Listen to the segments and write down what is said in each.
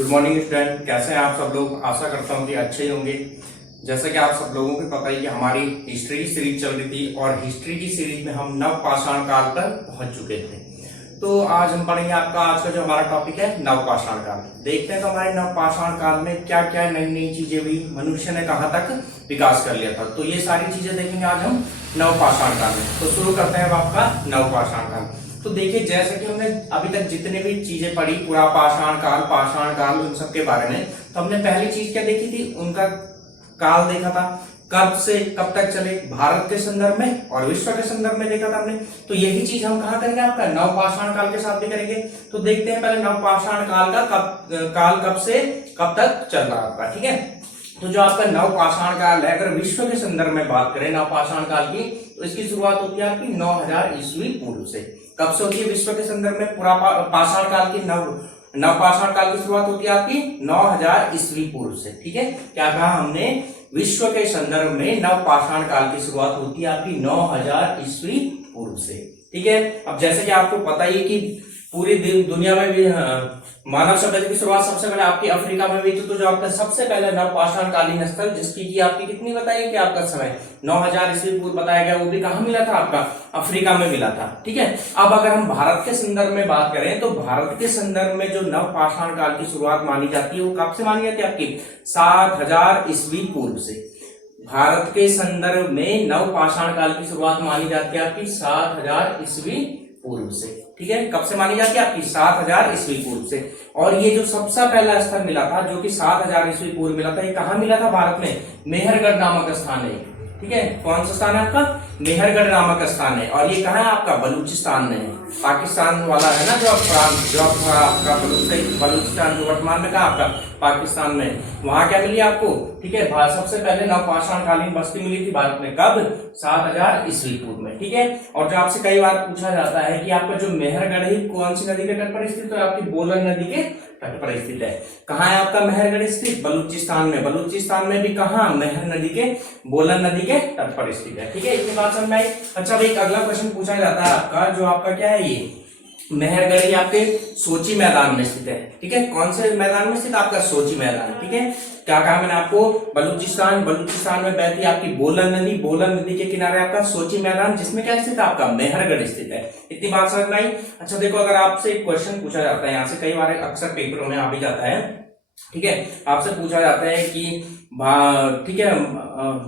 Good morning student, कैसे हैं आप सब लोग। आशा करता हूँ कि अच्छे ही होंगे। जैसा कि आप सब लोगों को पता है कि हमारी हिस्ट्री की सीरीज चल रही थी और हिस्ट्री की सीरीज में हम नवपाषाण काल पर पहुंच चुके थे। तो आज हम पढ़ेंगे आपका आज का जो हमारा टॉपिक है नवपाषाण काल। देखते हैं तो हमारे नवपाषाण काल में क्या क्या नई नई चीजें हुई, मनुष्य ने कहाँ तक विकास कर लिया था। तो ये सारी चीजें देखेंगे आज हम नवपाषाण काल में। तो शुरू करते हैं अब आपका नवपाषाण काल। तो देखिए, जैसे कि हमने अभी तक जितने भी चीजें पढ़ी, पूरा पाषाण काल, पाषाण काल, उन सब के बारे में, तो हमने पहली चीज क्या देखी थी, उनका काल देखा था, कब से कब तक चले, भारत के संदर्भ में और विश्व के संदर्भ में देखा था हमने। तो यही चीज हम कहाँ करेंगे, आपका नवपाषाण काल के साथ भी करेंगे। तो देखते हैं पहले नवपाषाण काल का कब से कब तक चल रहा आपका, ठीक है। तो जो आपका नवपाषाण काल है, अगर विश्व के संदर्भ में बात करें नवपाषाण काल की, तो इसकी शुरुआत होती है आपकी 9000 ईस्वी पूर्व से। कब से होती है विश्व के संदर्भ में पूरा पाषाण काल की नवपाषाण काल की शुरुआत होती है आपकी 9000 ईस्वी पूर्व से, ठीक है। क्या कहा हमने, विश्व के संदर्भ में नवपाषाण काल की शुरुआत होती है आपकी 9000 ईस्वी पूर्व से, ठीक है। अब जैसे कि आपको पता ही कि पूरी दुनिया में भी मानव सभ्यता की शुरुआत सबसे पहले आपकी अफ्रीका में हुई थी। तो जो आपका सबसे पहले नवपाषाण कालीन स्थल, जिसकी की आपकी कितनी बताई कि आपका समय 9000 ईस्वी पूर्व बताया गया, वो भी कहाँ मिला था, आपका अफ्रीका में मिला था, ठीक है। अब अगर हम भारत के संदर्भ में बात करें, तो भारत के संदर्भ में जो नवपाषाण काल की शुरुआत मानी जाती है, वो कब से मानी जाती है, आपकी 7000 ईस्वी पूर्व से। भारत के संदर्भ में नवपाषाण काल की शुरुआत मानी जाती है आपकी 7000 ईस्वी पूर्व से, ठीक है। कब से मानी जाती है, आपकी 7000 ईस्वी पूर्व से। और ये जो सबसे पहला स्थल मिला था, जो कि 7000 ईस्वी पूर्व मिला था, ये कहाँ मिला था, भारत में मेहरगढ़ नामक स्थान है, ठीक है। कौन सा स्थान है आपका, मेहरगढ़ नामक स्थान है। और ये कहाँ है, आपका बलूचिस्तान में है, पाकिस्तान वाला है ना, जो आपका बलूचिस्तान जो वर्तमान में कहा आपका पाकिस्तान में, वहां क्या मिली आपको, ठीक है। सबसे पहले नवपाषाण कालीन बस्ती मिली थी भारत में, कब, 7000 ईस्वी पूर्व में, ठीक है। और जो आपसे कई बार पूछा जाता है कि आपका जो मेहरगढ़ है कौन सी नदी के तट पर स्थित है, आपकी बोलन नदी के तट पर स्थित है। कहाँ है आपका मेहरगढ़ स्थित, बलूचिस्तान में। बलूचिस्तान में भी कहाँ, मेहर नदी के, बोलन नदी के तट पर स्थित है, ठीक है। इतनी बात समझ में आई। अच्छा, एक अगला क्वेश्चन पूछा जाता है आपका, जो आपका क्या है, ये मेहरगढ़ आपके सोची मैदान में स्थित है, ठीक है। कौन से मैदान में स्थित, आपका सोची मैदान, ठीक है। क्या कहा मैंने आपको, बलूचिस्तान में बहती आपकी बोलन नदी के किनारे आपका सोची मैदान, जिसमें क्या स्थित है, आपका मेहरगढ़ स्थित है। इतनी बात समझ में आई। अच्छा देखो, अगर आपसे एक क्वेश्चन पूछा जाता है, यहाँ से कई बार अक्सर पेपरों में आ भी जाता है, ठीक है। आपसे पूछा जाता है कि ठीक है,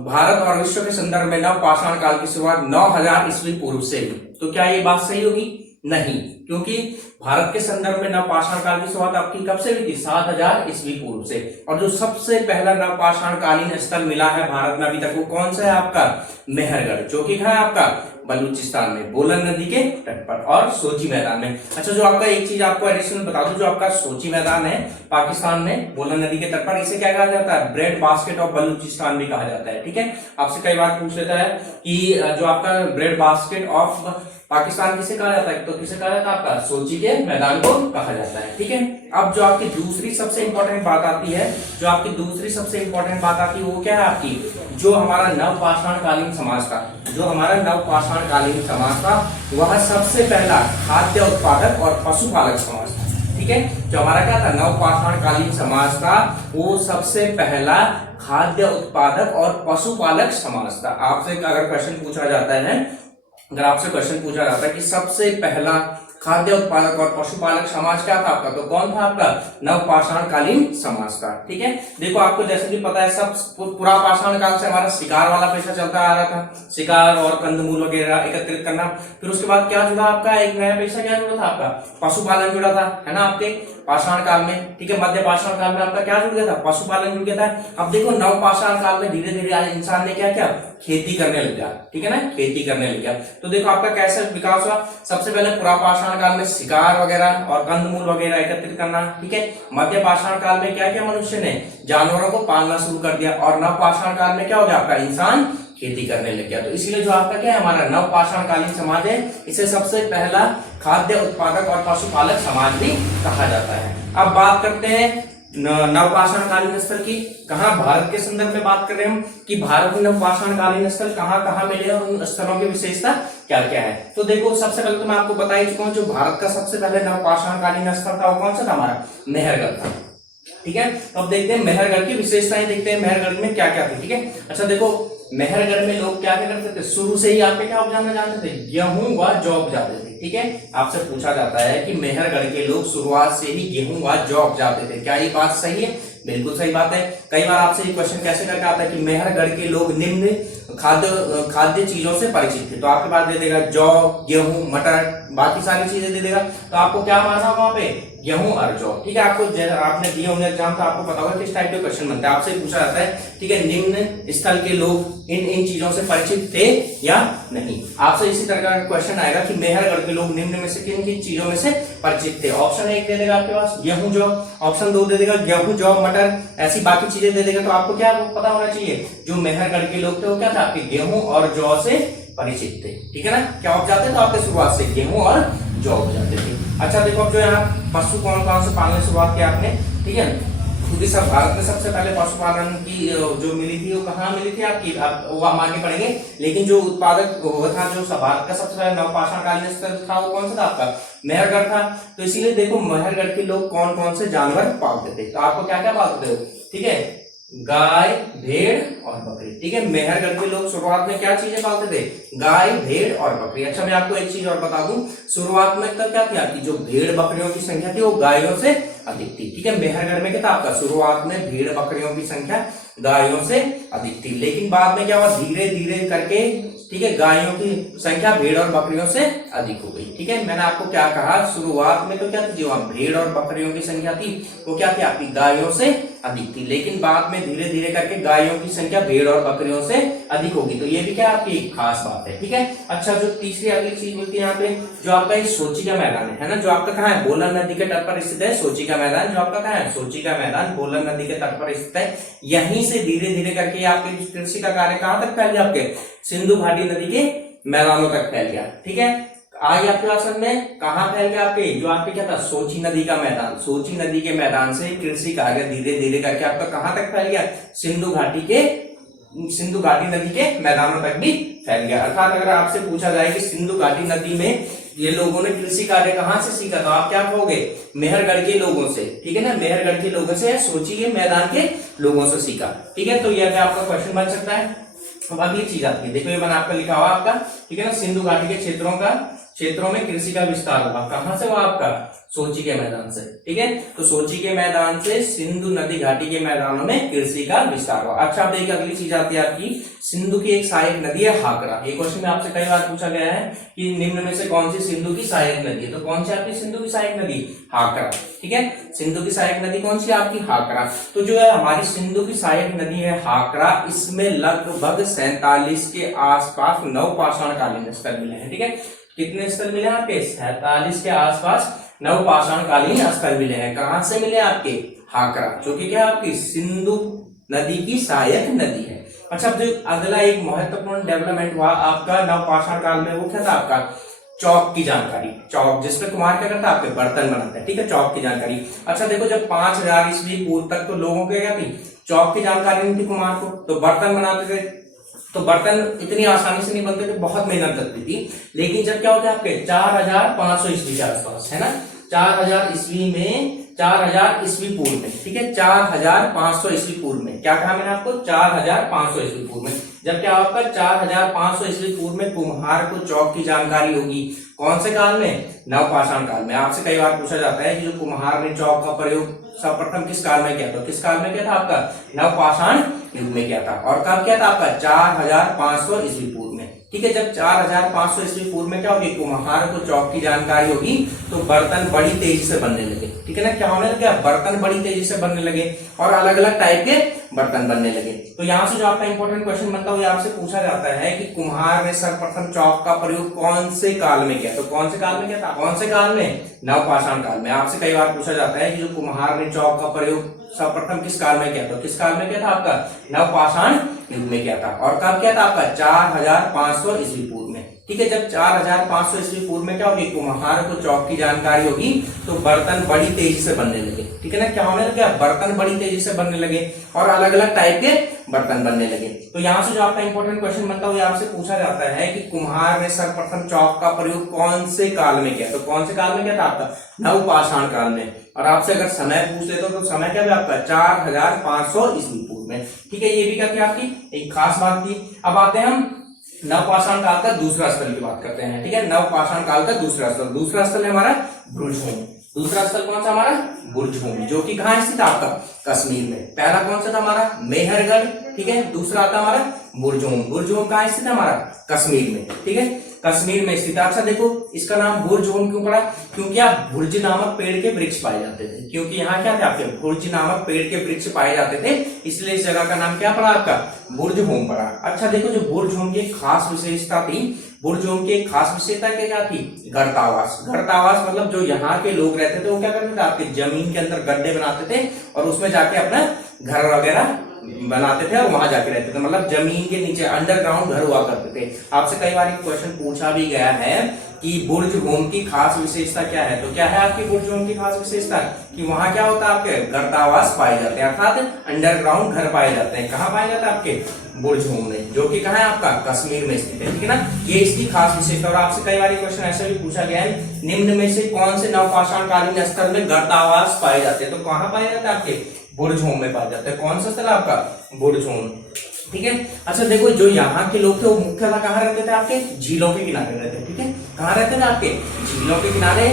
भारत और विश्व के संदर्भ में नवपाषाण काल की शुरुआत 9000 ईस्वी पूर्व से हुई, तो क्या ये बात सही होगी, नहीं, क्योंकि भारत के संदर्भ में नवपाषाण काल की शुरुआत आपकी कब से हुई थी, 7000 ईस्वी पूर्व से। और जो सबसे पहला नवपाषाण कालीन स्थल मिला है भारत में अभी तक, वो कौन सा है, आपका मेहरगढ़, जो कि कहाँ है, आपका बलूचिस्तान में, बोलन नदी के तट पर और सोची मैदान में। अच्छा, जो आपका एक चीज आपको एडिशनल बता दूं, जो आपका सोची मैदान है पाकिस्तान में, बोलन नदी के तट पर, इसे क्या कहा जाता है, ब्रेड बास्केट ऑफ बलूचिस्तान भी कहा जाता है, ठीक है। आपसे कई बार पूछ लेता है कि जो आपका ब्रेड बास्केट ऑफ पाकिस्तान किसे कहा जाता है, तो किसे कहा जाता है, आपका सोची के मैदान को कहा जाता है, ठीक है। अब जो आपकी दूसरी सबसे इंपॉर्टेंट बात आती है, वो क्या है आपकी, जो हमारा नवपाषाण कालीन समाज था, वह सबसे पहला खाद्य उत्पादक और पशुपालक समाज था, ठीक है। जो हमारा क्या था, नवपाषाण कालीन समाज था, वो सबसे पहला खाद्य उत्पादक और पशुपालक समाज था। आपसे अगर क्वेश्चन पूछा जाता है कि सबसे पहला खाद्य उत्पादक और पशुपालक समाज क्या था आपका, तो कौन था, आपका नवपाषाण कालीन समाज था, ठीक है। देखो, आपको जैसे कि पता है, सब पूरा पाषाण काल से हमारा शिकार वाला पेशा चलता आ रहा था, शिकार और कंदमूल वगैरह एकत्रित करना। फिर उसके बाद क्या जुड़ा आपका, एक नया पेशा क्या जुड़ा था, आपका पशुपालन जुड़ा था, है ना, आपके पाषाण काल में, ठीक है। मध्य पाषाण काल में आपका क्या जुड़ गया था, पशुपालन जुड़ गया था। अब देखो, नवपाषाण काल में धीरे धीरे इंसान ने क्या किया, खेती करने लग गया, ठीक है ना, खेती करने लग गया। तो देखो आपका कैसे विकास हुआ, सबसे पहले पूरा पाषाण काल में शिकार वगैरह और कंदमूल वगैरह एकत्रित करना, ठीक है। मध्य पाषाण काल में क्या किया, मनुष्य ने जानवरों को पालना शुरू कर दिया। और नवपाषाण काल में क्या हो गया, आपका इंसान खेती करने लग गया। तो इसीलिए जो आपका क्या है, हमारा नवपाषाण कालीन समाज है, इसे सबसे पहला खाद्य उत्पादक और पशुपालक समाज भी कहा जाता है। अब बात करते हैं नवपाषाण कालीन स्थल की। कहाँ, भारत के संदर्भ में बात कर रहे हैं हम कि भारत में नवपाषाण कालीन स्थल कहाँ कहाँ मिले और उन स्थलों की विशेषता क्या क्या है। तो देखो, सबसे पहले तो मैं आपको बता ही चुका हूँ, जो भारत का सबसे पहले नवपाषाण कालीन स्थल था वो कौन सा था, हमारा मेहरगढ़ था, ठीक है। अब देखते हैं मेहरगढ़ की विशेषताएं, देखते हैं मेहरगढ़ में क्या क्या थी। ठीक है, अच्छा देखो मेहरगढ़ में लोग क्या क्या करते थे, शुरू से ही आपके क्या उपजाना जानते थे, गेहूं व जौ उपजाते थे। ठीक है, आपसे पूछा जाता है कि मेहरगढ़ के लोग शुरुआत से ही गेहूं व जौ उपजाते थे, क्या ये बात सही है? बिल्कुल सही बात है। कई बार आपसे ये क्वेश्चन कैसे करके आता है कि मेहरगढ़ के लोग निम्न खाद्य चीजों से परिचित थे, तो आपके पास दे देगा जौ, गेहूं, मटर, बाकी सारी चीजें दे देगा, तो आपको क्या मानना होगा वहां पे, गेहूं और जौ। ठीक है, आपको आपने दिए होंगे एग्जाम तो आपको पता होगा किस टाइप के क्वेश्चन बनते हैं, आपसे पूछा जाता है। ठीक है, निम्न स्थल के लोग इन चीजों से परिचित थे या नहीं, आपसे इसी तरह का क्वेश्चन आएगा कि मेहरगढ़ के लोग निम्न में से किन किन चीजों में से परिचित थे। ऑप्शन 1 दे देगा आपके पास गेहूं जौ, ऑप्शन 2 दे देगा गेहूं जौ मटर, ऐसी बाकी चीजें दे देगा। तो आपको क्या पता होना चाहिए, जो मेहरगढ़ के लोग थे वो क्या था, आपके गेहूं और जौ से परिचित थे। ठीक है ना, क्या उपजाते थे आपके शुरुआत से, गेहूं और जौ उपजाते थे। अच्छा देखो अब जो यहाँ पशु कौन कौन से पालने की शुरुआत की आपने, ठीक है, क्योंकि सब भारत में सबसे पहले पशुपालन की जो मिली थी वो कहाँ मिली थी आपकी, वो हम आगे पढ़ेंगे, लेकिन जो उत्पादक वो था, जो भारत का सबसे पहले नवपाषाण कालीन स्थल था वो कौन सा था आपका, मेहरगढ़ था। तो इसीलिए देखो मेहरगढ़ के लोग कौन कौन से जानवर पालते थे, तो आपको क्या क्या पालते हो, ठीक है, गाय, भेड़ और बकरी। ठीक है, मेहरगढ़ के लोग शुरुआत में क्या चीजें पालते थे, गाय, भेड़ और बकरी। अच्छा मैं आपको एक चीज और बता दूं, शुरुआत में तब क्या थी आपकी, जो भेड़ बकरियों की संख्या थी वो गायों से अधिक थी। ठीक है, मेहरगढ़ में क्या था आपका, शुरुआत में भेड़ बकरियों की संख्या गायों से अधिक थी, लेकिन बाद में क्या हुआ, धीरे धीरे करके, ठीक है, गायों की संख्या भेड़ और बकरियों से अधिक हो गई। ठीक है, मैंने आपको क्या कहा, शुरुआत में तो क्या थी, जो भेड़ और बकरियों की संख्या थी वो क्या थी आपकी, गायों से अधिक थी, लेकिन बाद में धीरे धीरे करके गायों की संख्या भेड़ और बकरियों से अधिक होगी। तो ये भी क्या आपकी खास बात है। ठीक है, अच्छा जो तीसरी अगली चीज मिलती है यहाँ पे, जो आपका ये सोची का मैदान है ना, जो आपका कहाँ है, बोलन नदी के तट पर स्थित है सोची का मैदान, जो आपका कहाँ है, सोची का मैदान बोलन नदी के तट पर स्थित है। यहीं से धीरे धीरे करके आपके कृषि का कार्य कहाँ तक फैल गया, आपके सिंधु घाटी नदी के मैदानों तक फैल गया। ठीक है, आगे आपके ऑप्शन में कहां फैल गया, आपके जो आपके क्या था, सोची नदी का मैदान, सोची नदी के मैदान से कृषि कार्य धीरे धीरे करके आपका कहां तक फैल गया, सिंधु घाटी नदी के मैदानों तक भी फैल गया। अर्थात अगर आपसे पूछा जाए कि सिंधु घाटी नदी में ये लोगों ने कृषि कार्य कहां से सीखा, तो आप क्या कहोगे, मेहरगढ़ के लोगों से। ठीक है ना, मेहरगढ़ के लोगों से, सोची के मैदान के लोगों से सीखा। ठीक है, तो यह आपका क्वेश्चन बन सकता है। अब अगली चीज आती है, देखो ये मैंने आपका लिखा हुआ आपका, ठीक है ना, सिंधु घाटी के क्षेत्रों में कृषि का विस्तार हुआ, कहां से हुआ आपका, सोची के मैदान से। ठीक है, तो सोची के मैदान से सिंधु नदी घाटी के मैदानों में कृषि का विस्तार हुआ। अच्छा अब देखिए अगली चीज आती है आपकी, सिंधु की एक सहायक नदी है हाकरा। ये क्वेश्चन में आपसे कई बार पूछा गया है कि निम्न में से कौन सी सिंधु की सहायक नदी है, तो कौन सी आपकी सिंधु की सहायक नदी, हाकरा। ठीक है, सिंधु की सहायक नदी कौन सी है आपकी, हाकरा। तो जो है हमारी सिंधु की सहायक नदी है हाकरा, इसमें लगभग 47 के आसपास नवपाषाण कालीन स्थल मिले हैं। ठीक है, कितने स्थल मिले हैं आपके, 47 के आसपास नवपाषाण कालीन स्थल मिले हैं। कहां से मिले आपके, हाकरा, जो कि क्या आपकी सिंधु नदी की सहायक नदी है। अच्छा जो अगला एक महत्वपूर्ण डेवलपमेंट हुआ आपका नवपाषाण काल में, वो क्या था आपका, चौक की जानकारी। चौक जिसमें कुम्हार क्या करता है, आपके बर्तन बनाते हैं। ठीक है, चौक की जानकारी। अच्छा देखो जब 5000 ईस्वी पूर्व तक तो लोगों को क्या थी, चौक की जानकारी नहीं थी कुम्हार को, तो बर्तन बनाते थे, तो बर्तन इतनी आसानी से नहीं बनते थे, बहुत मेहनत लगती थी। लेकिन जब क्या होता है आपके 4500 ईस्वी के आसपास, है ना, 4000 ईस्वी में, 4000 ईस्वी पूर्व में, ठीक है, 4500 ईस्वी पूर्व में, क्या कहा मैंने आपको, 4500 ईस्वी पूर्व में, जब क्या होगा 4500 ईस्वी पूर्व में कुम्हार को चौक की जानकारी होगी। कौन से काल में, नवपाषाण काल में। आपसे कई बार पूछा जाता है कि जो कुम्हार ने चौक का प्रयोग सर्वप्रथम किस काल में किया था, किस काल में किया था आपका, नवपाषाण युग में किया था। और कब किया था आपका, 4500 ईस्वी पूर्व में। ठीक है, जब 4500 ईस्वी पूर्व में क्या होगी, कुम्हार को चौक की जानकारी होगी, तो बर्तन बड़ी तेजी से बनने लगे। ठीक है ना, क्या होने लगे, बर्तन बड़ी तेजी से बनने लगे और अलग अलग टाइप के बर्तन बनने लगे। तो यहाँ से जो आपका इंपॉर्टेंट क्वेश्चन बनता है, आपसे पूछा जाता है कि कुम्हार ने सर्वप्रथम चौक का प्रयोग कौन से काल में किया, तो कौन से काल में किया था, कौन से काल में, नवपाषाण काल में। आपसे कई बार पूछा जाता है कि जो कुम्हार ने चौक का प्रयोग सर्वप्रथम किस काल में किया था, किस काल में किया था आपका, नवपाषाण युग में किया था। और कब किया था आपका, 4500 ईस्वी पूर्व में। ठीक है, जब 4500 ईस्वी पूर्व में क्या होगी, कुम्हार को चौक की जानकारी होगी, तो बर्तन बड़ी तेजी से बनने लगे। ठीक है ना। क्या होने लगे, बर्तन बड़ी तेजी से बनने लगे और अलग अलग टाइप के बर्तन बनने लगे। तो यहाँ से जो आपका इंपॉर्टेंट क्वेश्चन बनता है, आपसे पूछा जाता है कि कुम्हार ने सर्वप्रथम चौक का प्रयोग कौन से काल में किया। तो कौन से काल में किया था आपका, नवपाषाण काल में। और आपसे अगर समय पूछ लेते तो समय क्या है आपका 4500 ईस्वी पूर्व में। ठीक है, ये भी क्या थी आपकी एक खास बात थी। अब आते हैं हम नवपाषाण काल का दूसरा स्थल की बात करते हैं। ठीक है, नवपाषाण काल का दूसरा स्थल है हमारा बुर्जहोम। दूसरा स्थल कौन सा हमारा, बुर्जहोम, जो कि कहाँ स्थित है आपका कश्मीर में। पहला कौन सा था हमारा मेहरगढ़, ठीक है, दूसरा आता हमारा बुर्जहोम। बुर्जहोम कहाँ स्थित है हमारा कश्मीर में, ठीक है, कश्मीर में स्थित। अच्छा देखो, इसका नाम बुर्जहोम क्यों पड़ा, क्योंकि आप भुर्ज नामक पेड़ के वृक्ष पाए जाते थे। क्योंकि यहाँ क्या थे आपके भुर्ज नामक पेड़ के वृक्ष पाए जाते थे, इसलिए इस जगह का नाम क्या पड़ा आपका, बुर्जहोम पड़ा। अच्छा देखो, जो बुर्जहोम की खास विशेषता थी, बुर्जहोम की खास विशेषता क्या थी, गर्तावास। गर्तावास मतलब जो यहाँ के लोग रहते थे वो क्या करते थे, आपके जमीन के अंदर गड्ढे बनाते थे और उसमें जाके अपना घर वगैरह बनाते थे और वहां जाके रहते थे। मतलब जमीन के नीचे अंडरग्राउंड घर हुआ करते थे। आपसे कई बार क्वेश्चन पूछा भी गया है कि बुर्जहोम की खास विशेषता क्या है। तो क्या है आपकी बुर्जहोम की खास विशेषता, कि वहां क्या होता है आपके गर्तावास पाए जाते हैं, अर्थात अंडरग्राउंड घर पाए जाते हैं। कहाँ पाए जाते हैं आपके बुर्जहोम में, जो कि कहाँ है आपका कश्मीर में स्थित है। ठीक है ना, ये इसकी खास विशेषता। और आपसे कई बार क्वेश्चन ऐसा भी पूछा गया है, निम्न में से कौन से नवपाषाण कालीन स्थल में गर्तावास पाए जाते हैं। तो कहाँ पाए जाते हैं आपके बुर्जहोम में पाए जाते हैं। कौन सा स्थल आपका बुर्जहोम, ठीक है। अच्छा देखो, जो यहाँ के लोग थे वो मुख्यतः कहाँ रहते थे, आपके झीलों के किनारे रहते थे। ठीक है, कहाँ रहते थे आपके झीलों के किनारे,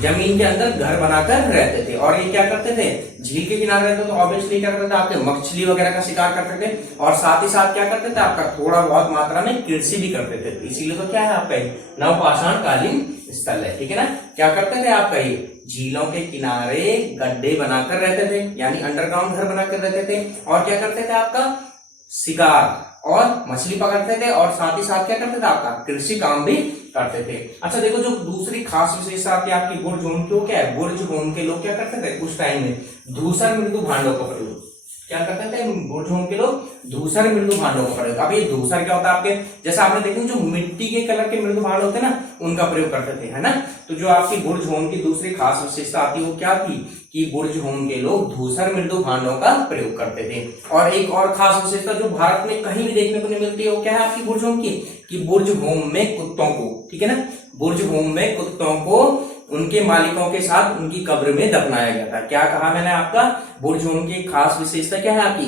जमीन के अंदर घर बनाकर रहते थे। और ये क्या करते थे, झील के किनारे रहते तो ऑब्वियसली क्या करते थे, आपके मछली वगैरह का शिकार करते थे और साथ ही साथ क्या करते थे, आपका थोड़ा बहुत मात्रा में कृषि भी करते थे। इसीलिए तो क्या है आपका नवपाषाण कालीन स्थल है। ठीक है ना, क्या करते थे आपका ये झीलों के किनारे गड्ढे बनाकर रहते थे, यानी अंडरग्राउंड घर बनाकर रहते थे। और क्या करते थे, आपका शिकार और मछली पकड़ते थे और साथ ही साथ क्या करते थे, आपका कृषि काम भी करते थे। अच्छा देखो, जो दूसरी खास विशेषता थी आपकी बुर्जहोम की, वो क्या है, बुर्जहोम के लोग क्या करते थे उस टाइम में, धूसर मृदु भांडों का प्रयोग क्या करते थे, बुर्जहोम के लोग धूसर मृदु भांडों का प्रयोग। अब ये धूसर क्या होता है आपके, जैसे आपने देखा जो मिट्टी के कलर के मृदु भांड होते हैं ना, उनका प्रयोग करते थे, है ना। तो जो आपकी बुर्जहोम की दूसरी खास विशेषता आती है वो क्या थी, कि बुर्जहोम के लोग धूसर मृदु भांडों का प्रयोग करते थे। और एक और खास विशेषता जो भारत में कहीं भी देखने को नहीं मिलती है वो क्या है आपकी बुर्जहोम की, कि बुर्जहोम में कुत्तों को, ठीक है ना, बुर्जहोम में कुत्तों को उनके मालिकों के साथ उनकी कब्र में दफनाया गया था। क्या कहा मैंने आपका, बुर्जहोम की खास विशेषता क्या है आपकी,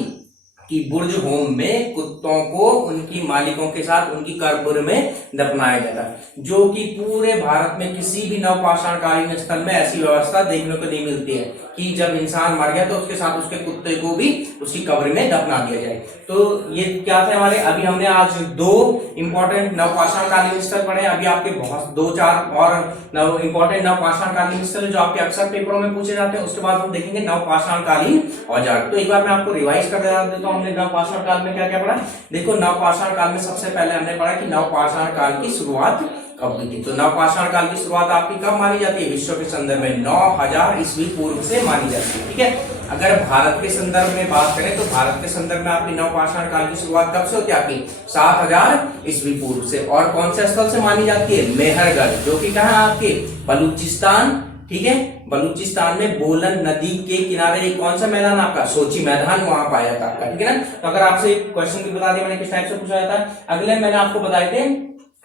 कि बुर्जहोम में कुत्तों को उनकी मालिकों के साथ उनकी कब्र में दफनाया गया था, जो कि पूरे भारत में किसी भी नवपाषाण कालीन स्थल में ऐसी व्यवस्था देखने को नहीं मिलती है कि जब इंसान मर गया तो उसके साथ उसके कुत्ते को भी उसकी कब्र में दफना दिया जाए। तो ये क्या थे हमारे, अभी हमने आज 2 इंपॉर्टेंट नवपाषाण कालीन स्थल पढ़े। अभी आपके बहुत 2-4 और इंपॉर्टेंट नवपाषाण कालीन स्थल जो आपके अक्सर पेपरों में पूछे जाते हैं। उसके बाद हम देखेंगे नवपाषाण कालीन औजार। तो एक बार मैं आपको रिवाइज कर देता हूँ, हमने नवपाषाण काल में क्या क्या पढ़ा। देखो, नवपाषाण काल में सबसे पहले हमने पढ़ा कि नवपाषाण काल की शुरुआत कब हुई थी। तो नवपाषाण काल की शुरुआत आपकी कब मानी जाती है, विश्व के संदर्भ में 9000 ईस्वी पूर्व से मानी जाती है। ठीक है, अगर भारत के संदर्भ में बात करें तो भारत के संदर्भ में आपकी नवपाषाण काल की शुरुआत कब से होती है, आपकी 7000 ईस्वी पूर्व से। और कौन से स्थल से मानी जाती है, मेहरगढ़, जो कि कहाँ है आपके बलूचिस्तान। ठीक है, बलूचिस्तान में बोलन नदी के किनारे एक कौन सा मैदान आपका, सोची मैदान, वहां पाया था आपका। ठीक है ना, तो अगर आपसे क्वेश्चन भी बता दिया मैंने किस टाइप से पूछा जाता है। अगले मैंने आपको बताए थे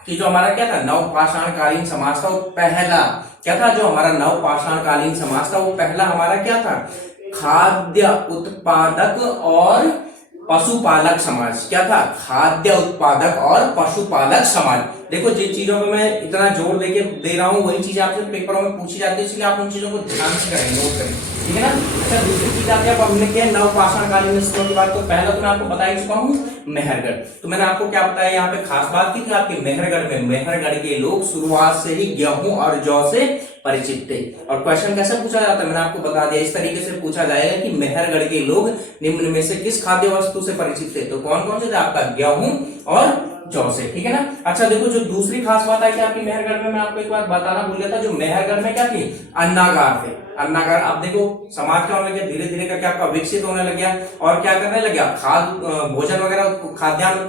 कि जो हमारा क्या था नवपाषाण कालीन समाज था, वो पहला क्या था, जो हमारा नवपाषाण कालीन समाज था वो पहला हमारा क्या था, खाद्य उत्पादक और पशुपालक समाज। क्या था, खाद्य उत्पादक और पशुपालक समाज। देखो, जिन चीजों पे मैं इतना जोर देके दे रहा हूँ वही चीज आपसे पेपरों में पूछी जाती है, इसलिए आप उन चीजों को ध्यान से करें, नोट करें। ठीक है ना। अच्छा, दूसरी चीज आती है, अब हमने क्या नवपाषाण कालीन स्थलों की बात, तो पहला तो मैं आपको बता ही चुका हूँ मेहरगढ़। तो मैंने आपको क्या बताया, यहाँ पे खास बात की थी आपके मेहरगढ़ में, मेहरगढ़ के लोग शुरुआत से ही गेहूं और जौ से परिचित थे। और क्वेश्चन कैसे पूछा जाता है मैंने आपको बता दिया, इस तरीके से पूछा जाएगा कि मेहरगढ़ के लोग निम्न में से किस खाद्य वस्तु से परिचित थे। तो कौन कौन से थे, आपका गेहूं और जौ से। ठीक है ना। अच्छा देखो, जो दूसरी खास बात है कि आपकी मेहरगढ़ में, मैं आपको एक बार बताना भूल गया था, जो मेहरगढ़ में क्या थी, अन्नागार थे। अन्नागार, अब देखो समाज क्या होने लग गया, धीरे धीरे करके आपका विकसित होने लग गया और क्या करने लग गया, भोजन वगैरह खाद्यान्न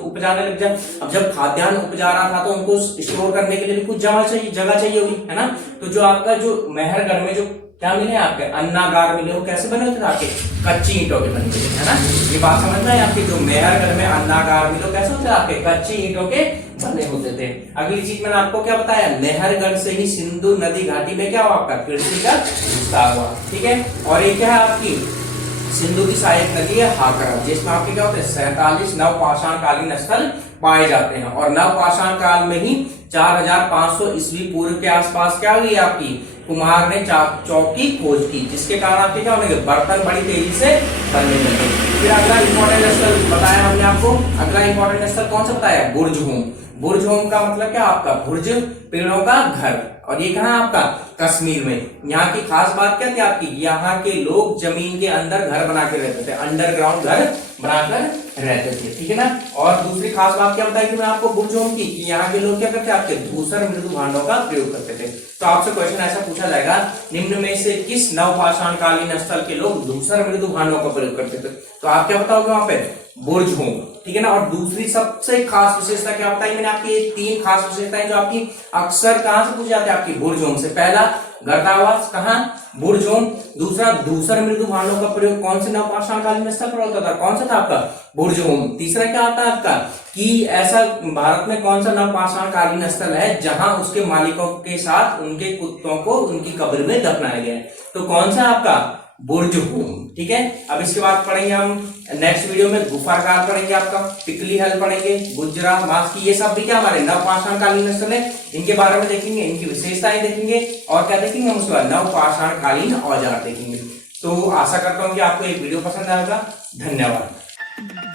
उपजाने लग गया। अब जब खाद्यान्न उपजा रहा था तो उनको स्टोर करने के लिए भी कुछ जगह चाहिए होगी, है ना। तो जो आपका जो मेहरगढ़ में जो क्या मिले आपके अन्नागार मिले। वो कैसे बने होते थे आपके, कच्ची ईंटों के बने होते थे, है ना। ये बात समझ में आई आपके, जो मेहरगढ़ में अन्नागार मिले कैसे होते थे आपके, कच्ची ईंटों के बने होते थे। अगली चीज मैंने आपको क्या बताया, मेहरगढ़ से ही सिंधु नदी घाटी में क्या हुआ आपका, कृषि का विस्तार हुआ। ठीक है, और ये क्या है आपकी सिंधु की सहायक नदी है हाकरा, जिसमें आपके क्या होते हैं 47 नवपाषाण कालीन स्थल पाए जाते हैं। और नवपाषाण काल में ही 4500 ईस्वी पूर्व के आसपास क्या हुई आपकी, कुम्हार ने चौक की खोज की, जिसके कारण आपके क्या होने, बर्तन बड़ी तेजी से बनने लगे। फिर अगला इंपॉर्टेंट स्थल बताया हमने आपको, अगला इंपॉर्टेंट स्थल कौन सा बताया, बुर्ज होम। बुर्ज होम का मतलब क्या आपका, बुर्ज पेड़ों का घर, और ये कहाँ आपका, कश्मीर में। यहाँ की खास बात क्या थी आपकी, यहाँ के लोग जमीन के अंदर घर बना के रहते थे, अंडरग्राउंड घर बनाकर रहते थे। ठीक है ना। और दूसरी खास बात क्या बताई थी मैं आपको बुर्ज होम की, कि यहाँ के लोग क्या करते आपके धूसर मृदु भांडों का प्रयोग करते थे। तो आपसे क्वेश्चन ऐसा पूछा जाएगा, निम्न में से किस नवपाषाण कालीन स्थल के लोग धूसर मृदु भांडों का प्रयोग करते थे, तो आप क्या बताओगे वहां पे, बुर्ज होम। ठीक है ना। और दूसरी सबसे खास विशेषता क्या बताई मैंने आपकी, 3 खास विशेषताएं जो आपकी अक्सर कहां से पूछी जाती है आपकी, बुर्ज होम से। पहला गर्तावास कहां, बुर्ज होम। दूसरा धूसर मृदु भांडों का प्रयोग कौन से नवपाषाण कालीन स्थल पर होता था, कौन सा था आपका, बुर्ज होम। तीसरा क्या आता है आपका, कि ऐसा भारत में कौन सा नवपाषाण कालीन स्थल है जहां उसके मालिकों के साथ उनके कुत्तों को उनकी कब्र में दफनाया गया है, तो कौन सा आपका, बुर्ज होम। ठीक है। अब इसके बाद पढ़ेंगे हम नेक्स्ट वीडियो में गुफाकार पढ़ेंगे, आपका टिकली हल पढ़ेंगे, गुजरा मास्की, ये सब भी क्या हमारे नवपाषाण कालीन स्थल है, इनके बारे में देखेंगे, इनकी विशेषताएं देखेंगे, और क्या देखेंगे हम उसके बाद नवपाषाण कालीन औजार देखेंगे। तो आशा करता हूं कि आपको एक वीडियो पसंद आएगा। धन्यवाद।